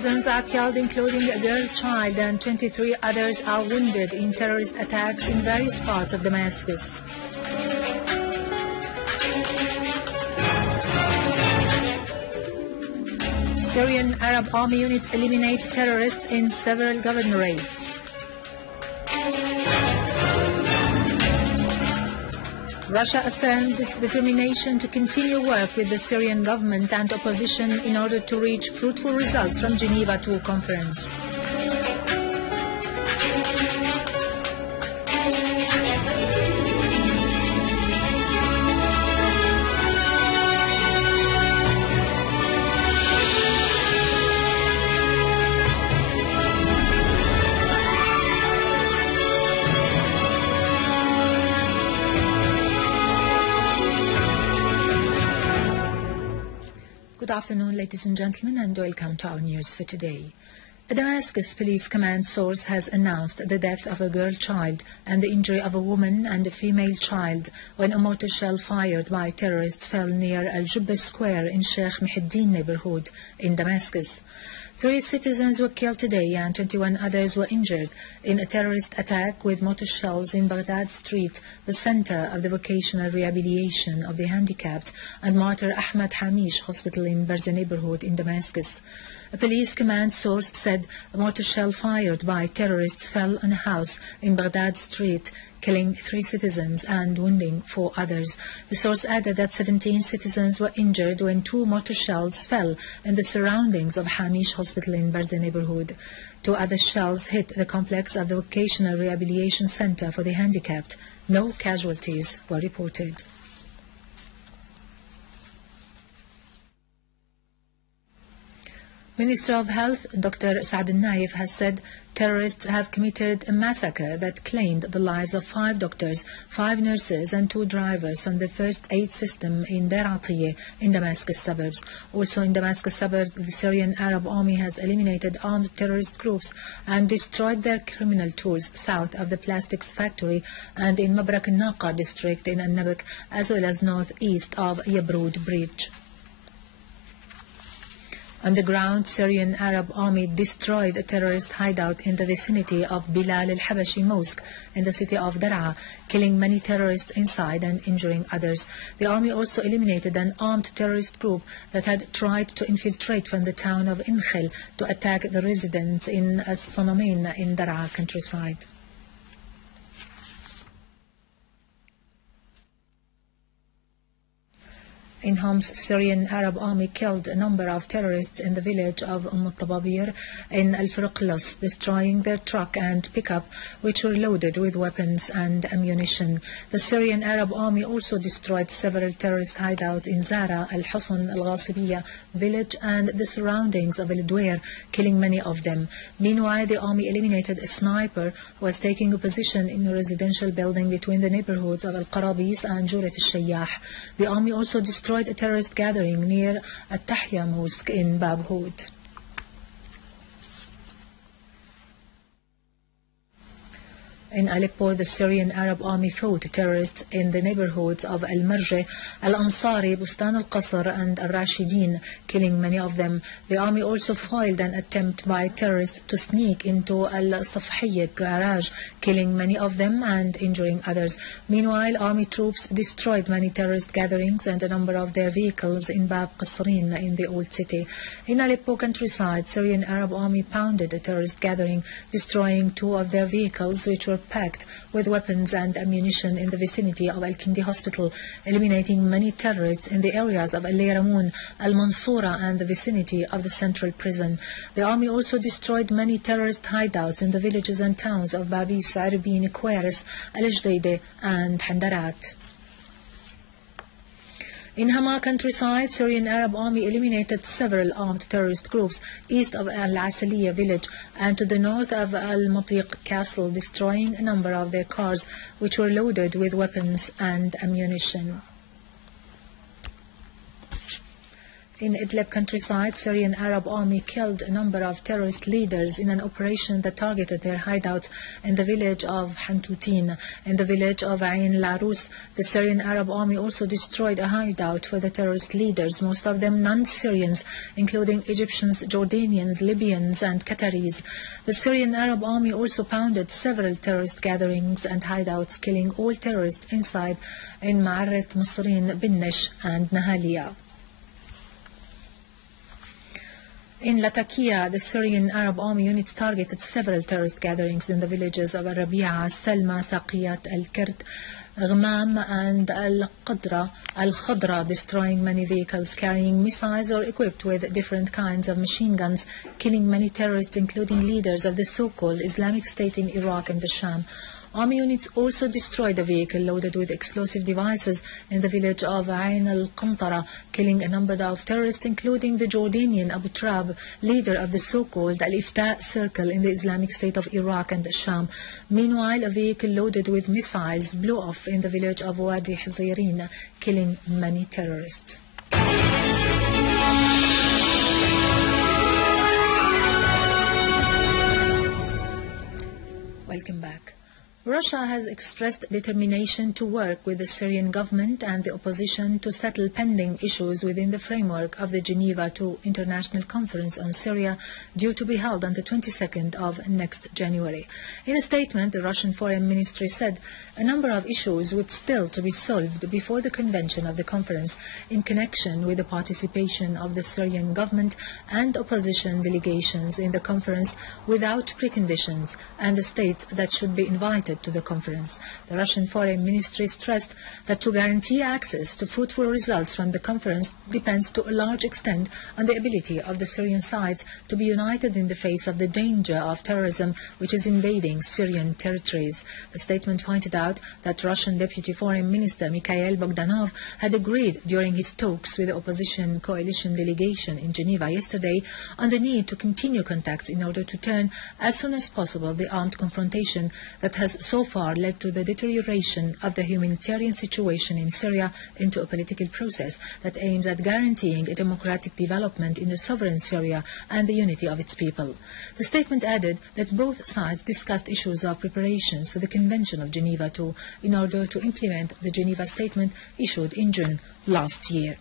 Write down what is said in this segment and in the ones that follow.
citizens are killed, including a girl child, and 23 others are wounded in terrorist attacks in various parts of Damascus. Syrian Arab Army units eliminate terrorists in several governorates. Russia affirms its determination to continue work with the Syrian government and opposition in order to reach fruitful results from Geneva II conference. Good afternoon, ladies and gentlemen, and welcome to our news for today. A Damascus police command source has announced the death of a girl child and the injury of a woman and a female child when a mortar shell fired by terrorists fell near Al-Jubba Square in Sheikh Muhyiddin neighborhood in Damascus. 3 citizens were killed today and 21 others were injured in a terrorist attack with mortar shells in Baghdad Street, the center of the vocational rehabilitation of the handicapped and Martyr Ahmad Hamish Hospital in Barza neighborhood in Damascus. A police command source said a mortar shell fired by terrorists fell on a house in Baghdad Street, killing 3 citizens and wounding 4 others. The source added that 17 citizens were injured when 2 mortar shells fell in the surroundings of Hamish Hospital in Barza neighborhood. 2 other shells hit the complex of the Vocational Rehabilitation Center for the Handicapped. No casualties were reported. Minister of Health Dr. Saad al-Naif has said terrorists have committed a massacre that claimed the lives of 5 doctors, 5 nurses and 2 drivers from the first aid system in Deir Atiyeh in Damascus suburbs. Also in Damascus suburbs, the Syrian Arab Army has eliminated armed terrorist groups and destroyed their criminal tools south of the plastics factory and in Mabrak al-Naqa district in Al-Nabak, as well as northeast of Yabrud Bridge. On the ground, Syrian Arab Army destroyed a terrorist hideout in the vicinity of Bilal al-Habashi Mosque in the city of Dar'a, killing many terrorists inside and injuring others. The army also eliminated an armed terrorist group that had tried to infiltrate from the town of Int'l to attack the residents in As-Sanamin in Dar'a countryside. In Homs, Syrian Arab Army killed a number of terrorists in the village of al-Tababir in Al-Furuqlos, destroying their truck and pickup, which were loaded with weapons and ammunition. The Syrian Arab Army also destroyed several terrorist hideouts in Zara, Al-Husn, Al-Ghasibiyya village and the surroundings of Al-Dwair, killing many of them. Meanwhile, the army eliminated a sniper who was taking a position in a residential building between the neighborhoods of Al-Qarabis and Jurat al-Shayyah. The army also destroyed a terrorist gathering near At-Tahya Mosque in Bab Houd. In Aleppo, the Syrian Arab Army fought terrorists in the neighborhoods of Al-Marj, Al-Ansari, Bustan al-Qasr and Al-Rashidin, killing many of them. The army also foiled an attempt by terrorists to sneak into Al-Safhiyya garage, killing many of them and injuring others. Meanwhile, army troops destroyed many terrorist gatherings and a number of their vehicles in Bab Qasrin in the old city. In Aleppo countryside, Syrian Arab Army pounded a terrorist gathering, destroying 2 of their vehicles, which were packed with weapons and ammunition in the vicinity of Al-Kindi Hospital, eliminating many terrorists in the areas of Al-Ramoun, Al-Mansoura and the vicinity of the central prison. The army also destroyed many terrorist hideouts in the villages and towns of Babis, Arbin, Queris, Al-Jdeide and Handarat. In Hama countryside, Syrian Arab Army eliminated several armed terrorist groups east of Al-Asaliya village and to the north of Al-Matiq castle, destroying a number of their cars which were loaded with weapons and ammunition. In Idlib countryside, Syrian Arab army killed a number of terrorist leaders in an operation that targeted their hideouts in the village of Hantutin. In the village of Ain Larus, the Syrian Arab army also destroyed a hideout for the terrorist leaders, most of them non-Syrians, including Egyptians, Jordanians, Libyans and Qataris. The Syrian Arab army also pounded several terrorist gatherings and hideouts, killing all terrorists inside in Ma'arrat Masrin, Binnish and Nahaliya. In Latakia, the Syrian Arab Army units targeted several terrorist gatherings in the villages of Al-Rabi'a, Salma, Saqiyat, Al-Kirt, Ghmam and Al-Khadra, destroying many vehicles carrying missiles or equipped with different kinds of machine guns, killing many terrorists, including leaders of the so-called Islamic State in Iraq and the Sham. Army units also destroyed a vehicle loaded with explosive devices in the village of Ain al-Qantara, killing a number of terrorists, including the Jordanian Abu Trab, leader of the so-called Al-Ifta Circle in the Islamic State of Iraq and the Sham. Meanwhile, a vehicle loaded with missiles blew off in the village of Wadi Hizairin, killing many terrorists. Welcome back. Russia has expressed determination to work with the Syrian government and the opposition to settle pending issues within the framework of the Geneva II International Conference on Syria, due to be held on the 22nd of next January. In a statement, the Russian Foreign Ministry said a number of issues would still to be solved before the convention of the conference in connection with the participation of the Syrian government and opposition delegations in the conference without preconditions, and the state that should be invited to the conference. The Russian Foreign Ministry stressed that to guarantee access to fruitful results from the conference depends to a large extent on the ability of the Syrian sides to be united in the face of the danger of terrorism which is invading Syrian territories. The statement pointed out that Russian Deputy Foreign Minister Mikhail Bogdanov had agreed during his talks with the opposition coalition delegation in Geneva yesterday on the need to continue contacts in order to turn as soon as possible the armed confrontation that has so far led to the deterioration of the humanitarian situation in Syria into a political process that aims at guaranteeing a democratic development in a sovereign Syria and the unity of its people. The statement added that both sides discussed issues of preparations for the Convention of Geneva II in order to implement the Geneva Statement issued in June last year.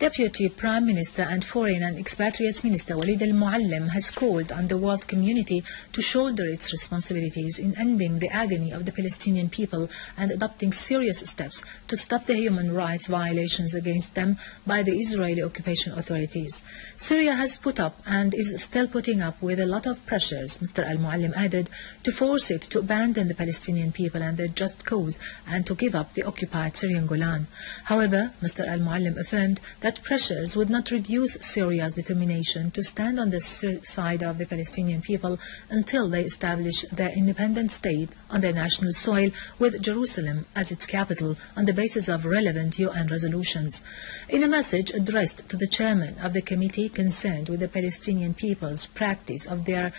Deputy Prime Minister and Foreign and Expatriates Minister Walid al-Moallem has called on the world community to shoulder its responsibilities in ending the agony of the Palestinian people and adopting serious steps to stop the human rights violations against them by the Israeli occupation authorities. Syria has put up and is still putting up with a lot of pressures, Mr. al-Moallem added, to force it to abandon the Palestinian people and their just cause and to give up the occupied Syrian Golan. However, Mr. al-Moallem affirmed that pressures would not reduce Syria's determination to stand on the side of the Palestinian people until they establish their independent state on their national soil with Jerusalem as its capital on the basis of relevant UN resolutions. In a message addressed to the chairman of the committee concerned with the Palestinian people's practice of their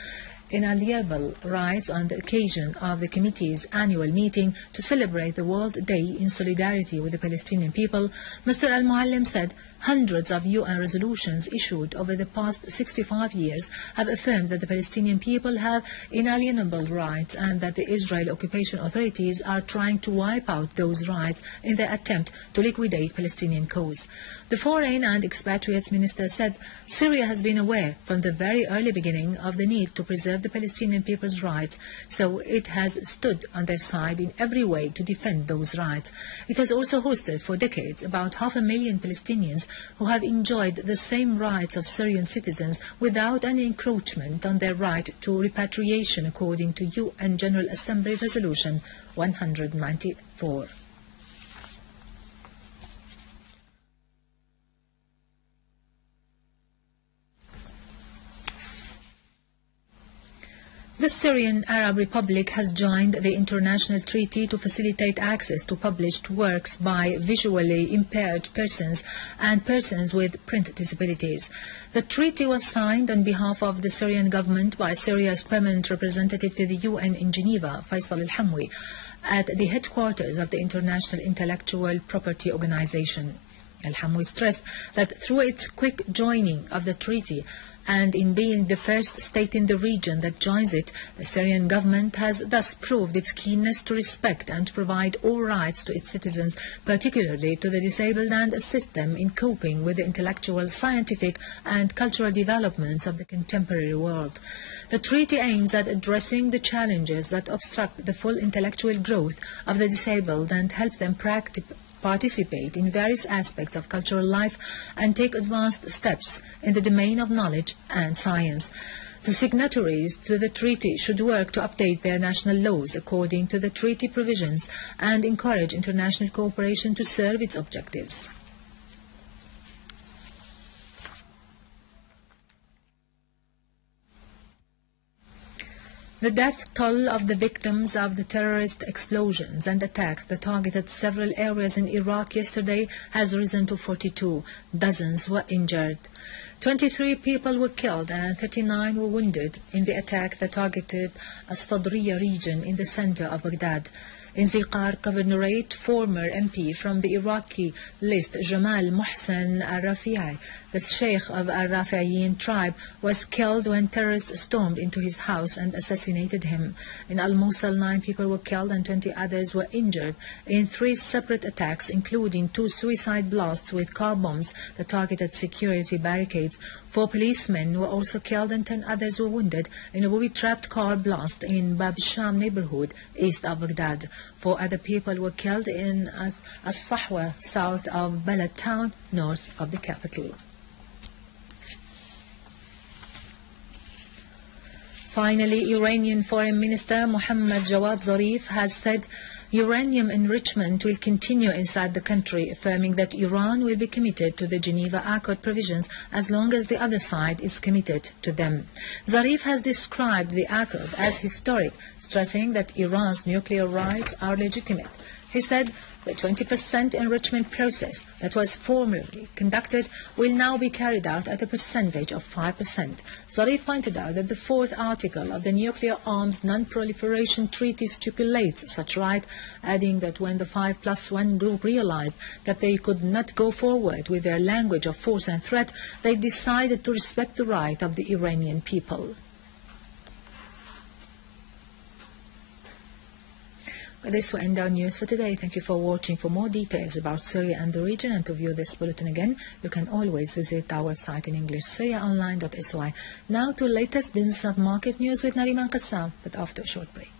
inalienable rights on the occasion of the committee's annual meeting to celebrate the World Day in solidarity with the Palestinian people, Mr. al-Moallem said hundreds of UN resolutions issued over the past 65 years have affirmed that the Palestinian people have inalienable rights and that the Israeli occupation authorities are trying to wipe out those rights in their attempt to liquidate Palestinian cause. The Foreign and Expatriates Minister said Syria has been aware from the very early beginning of the need to preserve the Palestinian people's rights, so it has stood on their side in every way to defend those rights. It has also hosted for decades about 500,000 Palestinians who have enjoyed the same rights of Syrian citizens without any encroachment on their right to repatriation according to UN General Assembly Resolution 194. The Syrian Arab Republic has joined the international treaty to facilitate access to published works by visually impaired persons and persons with print disabilities. The treaty was signed on behalf of the Syrian government by Syria's permanent representative to the UN in Geneva, Faisal al-Hamwi, at the headquarters of the International Intellectual Property Organization. Al-Hamwi stressed that through its quick joining of the treaty and in being the first state in the region that joins it, the Syrian government has thus proved its keenness to respect and to provide all rights to its citizens, particularly to the disabled, and assist them in coping with the intellectual, scientific and cultural developments of the contemporary world. The treaty aims at addressing the challenges that obstruct the full intellectual growth of the disabled and help them participate in various aspects of cultural life and take advanced steps in the domain of knowledge and science. The signatories to the treaty should work to update their national laws according to the treaty provisions and encourage international cooperation to serve its objectives. The death toll of the victims of the terrorist explosions and attacks that targeted several areas in Iraq yesterday has risen to 42. Dozens were injured. 23 people were killed and 39 were wounded in the attack that targeted As-Sadriya region in the center of Baghdad. In Ziqar Governorate, former MP from the Iraqi list Jamal Mohsen al-Rafi'i, the Sheikh of al-Rafi'iyin tribe, was killed when terrorists stormed into his house and assassinated him. In al-Mosul, 9 people were killed and 20 others were injured in 3 separate attacks, including 2 suicide blasts with car bombs that targeted security barricades. 4 policemen were also killed and 10 others were wounded in a booby-trapped car blast in Bab Sham neighborhood east of Baghdad. 4 other people were killed in As-Sahwa, south of Balad town, north of the capital. Finally, Iranian Foreign Minister Mohammad Jawad Zarif has said uranium enrichment will continue inside the country, affirming that Iran will be committed to the Geneva Accord provisions as long as the other side is committed to them. Zarif has described the accord as historic, stressing that Iran's nuclear rights are legitimate. He said the 20% enrichment process that was formerly conducted will now be carried out at a percentage of 5%. Zarif pointed out that the 4th article of the Nuclear Arms Non-Proliferation Treaty stipulates such right, adding that when the 5+1 group realized that they could not go forward with their language of force and threat, they decided to respect the right of the Iranian people. With this, we end our news for today. Thank you for watching. For more details about Syria and the region and to view this bulletin again, you can always visit our website in English, syriaonline.sy. Now to latest business and market news with Nariman Qassam, but after a short break.